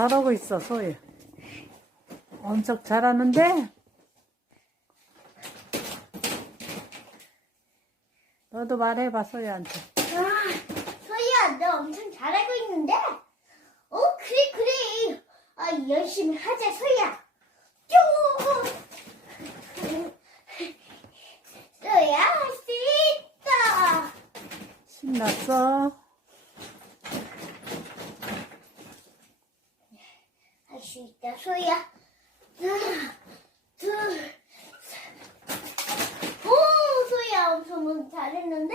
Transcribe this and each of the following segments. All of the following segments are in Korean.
잘하고 있어, 소희. 엄청 잘하는데? 너도 말해봐, 소희한테. 아, 소희야, 너 엄청 잘하고 있는데? 어, 그래, 그래. 아, 열심히 하자, 소희야. 쭉! 소희야, 할 수 있다. 신났어? 있다, 소희야. 하나, 둘, 셋. 오, 소희야, 엄청 잘했는데?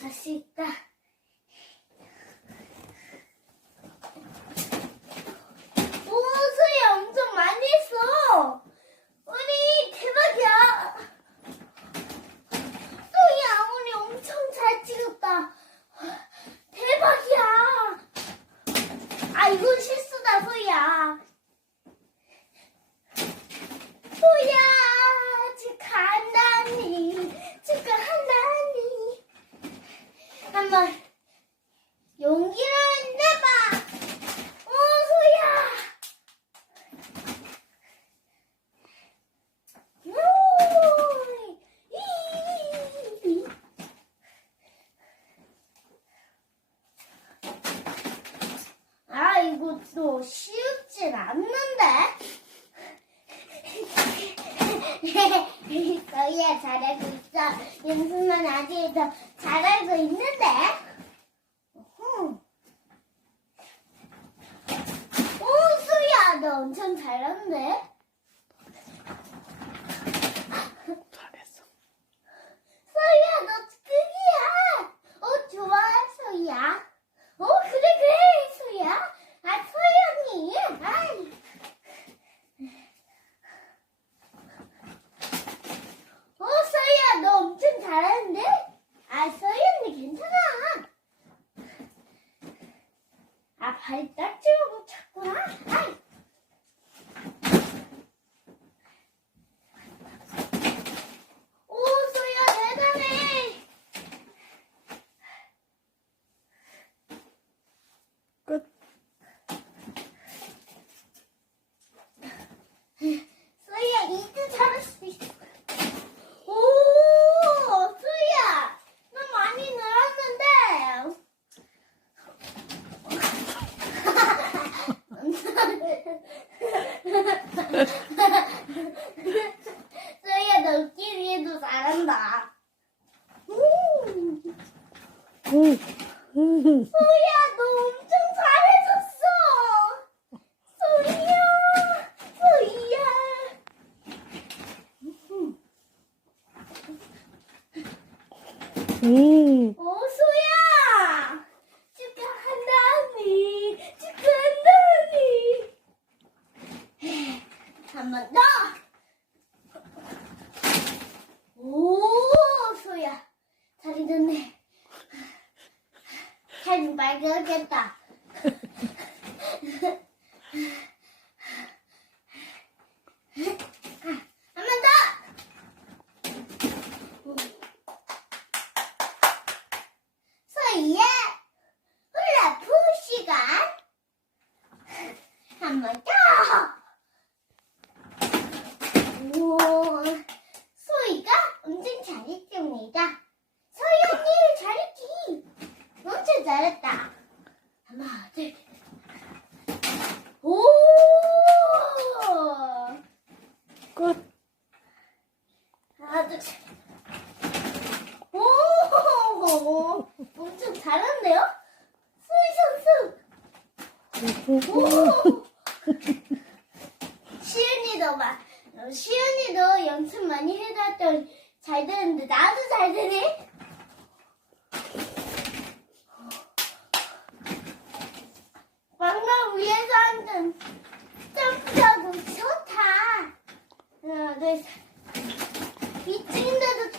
할수 있다. 오, 소희야, 엄청 많이 했어. 우리 대박이야. 소희야, 우리 엄청 잘 찍었다. 대박이야. 아, 이건 실수다, 소희야. 소희야, 축하한다니, 축하한다니. 한번 용기를 내봐. 오, 이. 아, 이것도 쉽진 않는데? 너희야 잘하고 있어. 연습만 아직 더 잘하고 있는데? 어후. 오, 수야, 너 엄청 잘하는데? 잘했어. 소희야, 너 끝이야. 어, 좋아, 소희야. 어, 그래, 그래, 소희야. 아, 소희 언니. 아이. 어, 소희야, 너 엄청 잘하는데? 아, 소희 언니 괜찮아. 아, 발이 딱지고 찼구나. 아이. 오, 소희야, 대단해. 끝. 소희야, 이제 잘할 수 있어. 오, 소희야, 너 많이 늘었는데. 소희야, 너 웃기기도 잘한다. 음. 소희야, 너 엄청 잘해줬어. 소희야, 소희야. 음. 오, 소희야. 축하한다니, 축하한다니. 한 번 더. 오, 소희야. 잘 익었네. 잘 맑아졌다. 한번 더! 소희의 훌라프 시간! 한 번 더! 오, 소희가 엄청 잘했습니다. 소희 언니 잘했지? 엄청 잘했다. 하나, 둘. 오! 끝. 하나, 둘, 셋. 오! 엄청 잘한데요? 소희 선수! 오! 시은이도 막, 어, 시은이도 연습 많이 해놨더니 잘 되는데 나도 잘 되네? 방금 위에서 앉은 점프하고 좋다. 하나, 둘, 셋. 미친데도.